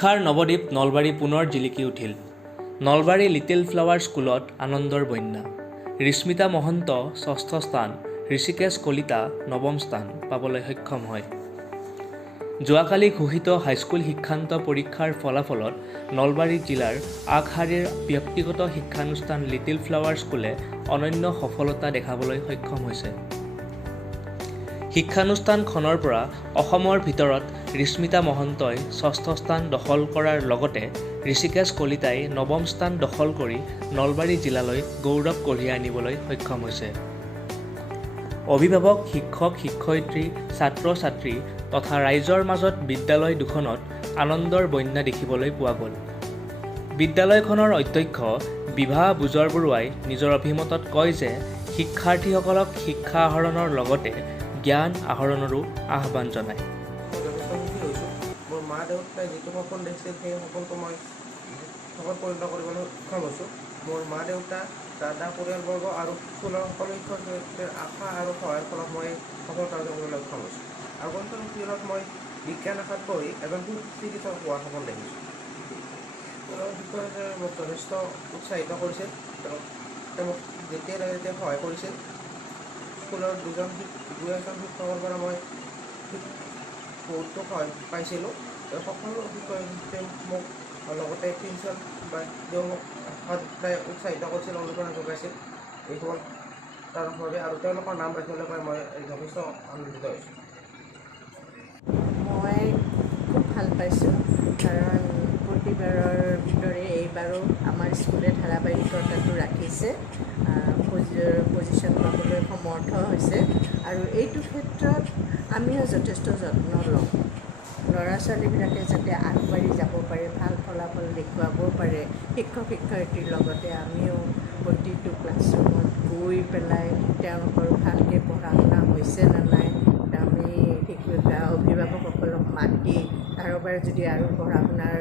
শিক্ষাৰ নৱদ্বীপ নলবাৰী পুনৰ জিলিকি উঠিল। নলবাৰী লিটিল ফ্লাৱাৰ স্কুলত আনন্দৰ বন্যা। ৰিস্মিতা মহন্ত ষষ্ঠ স্থান, ঋষিকেশ কলিতা নৱম স্থান পাবলৈ সক্ষম হয়। যোৱাকালি ঘোষিত হাইস্কুল শিক্ষান্ত পৰীক্ষাৰ ফলাফলত নলবাৰী জিলাৰ আগশাৰীৰ ব্যক্তিগত শিক্ষানুষ্ঠান লিটিল ফ্লাৱাৰ স্কুলে অনন্য সফলতা দেখাবলৈ সক্ষম হৈছে। শিক্ষানুষ্ঠানখনৰ পৰা অসমৰ ভিতৰত ৰিস্মিতা মহন্তই ষষ্ঠ স্থান দখল কৰাৰ লগতে ঋষিকেশ কলিতাই নৱম স্থান দখল কৰি নলবাৰী জিলালৈ গৌৰৱ কঢ়িয়াই আনিবলৈ সক্ষম হৈছে। অভিভাৱক, শিক্ষক, শিক্ষয়িত্ৰী, ছাত্ৰ-ছাত্ৰী তথা ৰাইজৰ মাজত বিদ্যালয় দুখনত আনন্দৰ বন্যা দেখিবলৈ পোৱা গ'ল। বিদ্যালয়খনৰ অধ্যক্ষ বিভা বুজৰবৰুৱাই নিজৰ অভিমতত কয় যে শিক্ষাৰ্থীসকলক শিক্ষা আহৰণৰ লগতে জ্ঞান আহৰণৰো আহ্বান জনায়। মোৰ মা দেউতাই যিটো সপোন দেখিছিল সেই সপোনটো মই সফল পৰিণত কৰিবলৈ সক্ষম হৈছোঁ। মোৰ মা দেউতা, দাদা, পৰিয়ালবৰ্গ আৰু স্কুলৰ সকলো শিক্ষকৰ আশা আৰু সহায়ৰ ফলত মই সফলতা অৰ্জন কৰিবলৈ সক্ষম হৈছোঁ। আগন্তুক দিনত মই বিজ্ঞান শাখাত পঢ়ি এজন চিকিৎসক হোৱাৰ সপোন দেখিছোঁ। শিক্ষকে মোক যথেষ্ট উৎসাহিত কৰিছিল। তেওঁ মোক যেতিয়াই লাগে তেতিয়া সহায় কৰিছিল। স্কুলৰ দুই এজন শিক্ষকৰ পৰা মই বহুতো সহায় পাইছিলোঁ। সকলো শিক্ষকে মোক লগতে প্ৰিন্সিপাল বা তেওঁ মোক সদায় উৎসাহিত কৰিছিল, অনুপ্ৰেৰণা যোগাইছিল এই সফলতাৰ বাবে, আৰু তেওঁলোকৰ নাম ৰাখিবলৈ পাই মই যথেষ্ট আনন্দিত হৈছোঁ। মই খুব ভাল পাইছোঁ, কাৰণ প্ৰতিবাৰৰ দৰে এইবাৰো আমাৰ স্কুলে ধাৰাবাহিকতাটো ৰাখিছে, পজিশ্যন পাবলৈ সমৰ্থ হৈছে, আৰু এইটো ক্ষেত্ৰত আমিও যথেষ্ট যত্ন লওঁ। ল'ৰা ছোৱালীবিলাকে যাতে আগবাঢ়ি যাব পাৰে, ভাল ফলাফল দেখুৱাব পাৰে। শিক্ষক শিক্ষয়িত্ৰীৰ লগতে আমিও প্ৰতিটো ক্লাছৰুমত গৈ পেলাই তেওঁলোকৰ ভালকৈ পঢ়া শুনা হৈছে নে নাই, আমি অভিভাৱকসকলক মাতি কাৰোবাৰ যদি আৰু পঢ়া শুনাৰ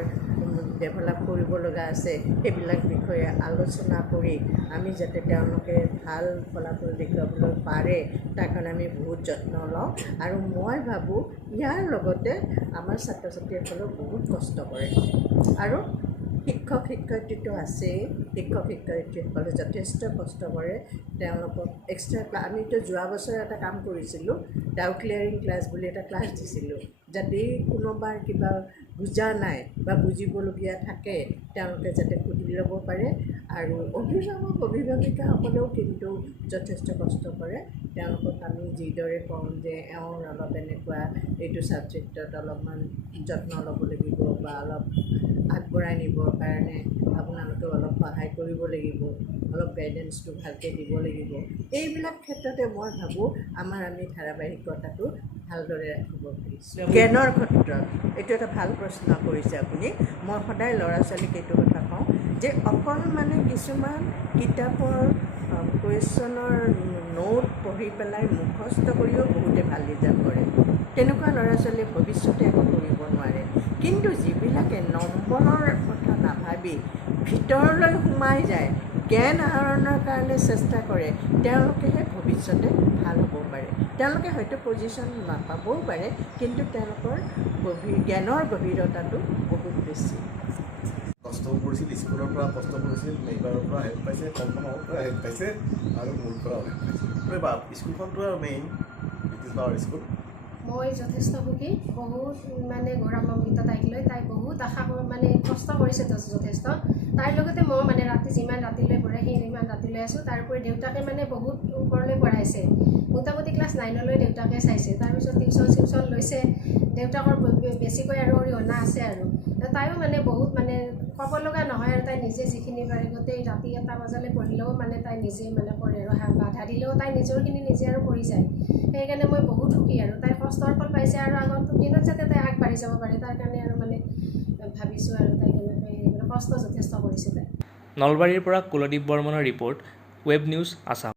ডেভেলপ কৰিব লগা আছে সেইবিলাক বিষয়ে আলোচনা কৰি আমি যাতে তেওঁলোকে ভাল ফলাফল দেখুৱাবলৈ পাৰে তাৰ কাৰণে আমি বহুত যত্ন লওঁ। আৰু মই ভাবোঁ ইয়াৰ লগতে আমাৰ ছাত্ৰ ছাত্ৰীসকলেও বহুত কষ্ট কৰে, আৰু শিক্ষক শিক্ষয়িত্ৰীটো আছেই। শিক্ষক শিক্ষয়িত্ৰীসকলে যথেষ্ট কষ্ট কৰে। তেওঁলোকক এক্সট্ৰা ক্লাছ, আমিতো যোৱা বছৰ এটা কাম কৰিছিলোঁ, ডাউট ক্লিয়াৰিং ক্লাছ বুলি এটা ক্লাছ দিছিলোঁ, যাতে কোনোবাৰ কিবা বুজা নাই বা বুজিবলগীয়া থাকে তেওঁলোকে যাতে সুধি ল'ব পাৰে। আৰু অভিভাৱিকাসকলেও কিন্তু যথেষ্ট কষ্ট কৰে। তেওঁলোকক আমি যিদৰে কওঁ যে এওঁৰ অলপ এনেকুৱা এইটো ছাবজেক্টত অলপমান যত্ন ল'ব লাগিব বা অলপ আগবঢ়াই নিবৰ কাৰণে আপোনালোকে অলপ সহায় কৰিব লাগিব, অলপ গাইডেঞ্চটো ভালকৈ দিব লাগিব। এইবিলাক ক্ষেত্ৰতে মই ভাবোঁ আমি ধাৰাবাহিকতাটো ভালদৰে ৰাখিব পাৰিছোঁ। জ্ঞানৰ ক্ষেত্ৰত এইটো এটা ভাল প্ৰশ্ন কৰিছে আপুনি। মই সদায় ল'ৰা ছোৱালীক এইটো কথা কওঁ যে অকল কিছুমান কিতাপৰ কুৱেশ্যনৰ নোট পঢ়ি পেলাই মুখস্থ কৰিও বহুতে ভাল ৰিজাল্ট কৰে। তেনেকুৱা ল'ৰা ছোৱালীয়ে ভৱিষ্যতে একো কৰিব নোৱাৰে। কিন্তু যিবিলাকে নম্বৰৰ কথা নাভাবি ভিতৰলৈ সোমাই যায়, জ্ঞান আহৰণৰ কাৰণে চেষ্টা কৰে, তেওঁলোকেহে ভৱিষ্যতে ভাল হ'ব পাৰে। তেওঁলোকে হয়তো পজিশ্যন নাপাবও পাৰে, কিন্তু তেওঁলোকৰ জ্ঞানৰ গভীৰতাটো বহুত বেছি। কষ্টও কৰিছিল, স্কুলৰ পৰা কষ্ট কৰিছিল, নেইবাৰৰ পৰা হেল্প পাইছে, কম্পাউণ্ডৰ পৰা হেল্প পাইছে, আৰু মোৰ পৰাও হেল্প পাইছে। স্কুলখনটো আৰু মেইন লিটিল ফ্লাৱাৰ স্কুল। মই যথেষ্ট সুখী, বহুত গৌৰৱান্বিত তাইক লৈ। তাই বহুত আশা কষ্ট কৰিছে যথেষ্ট। তাইৰ লগতে মই ৰাতি যিমান ৰাতিলৈ পঢ়ে সিমান ৰাতিলৈ আছোঁ। তাৰোপৰি দেউতাকে বহুত ওপৰলৈ পঢ়াইছে। মোটামুটি ক্লাছ 9লৈ দেউতাকে চাইছে, তাৰপিছত টিউশ্যন লৈছে। দেউতাকৰ বেছিকৈ আৰু অৰিহণা আছে, আৰু তাইও বহুত ক'ব লগা নহয়, আৰু তাই নিজে যিখিনি পাৰে গোটেই ৰাতি 1টা বজালৈ পঢ়িলেও তাই নিজে কৰে, আৰু বাধা দিলেও তাই নিজৰখিনি নিজে আৰু কৰি যায়। সেইকাৰণে মই বহুত সুখী, আৰু তাই কষ্টৰ ফল পাইছে, আৰু আগন্তুক দিনত যাতে তাই আগবাঢ়ি যাব পাৰে তাৰ কাৰণে আৰু ভাবিছোঁ, আৰু তাই কেনেকৈ কষ্ট যথেষ্ট কৰিছে তাই। নলবাৰীৰ পৰা কুলদীপ বৰ্মনৰ ৰিপৰ্ট, ৱেব নিউজ আছাম।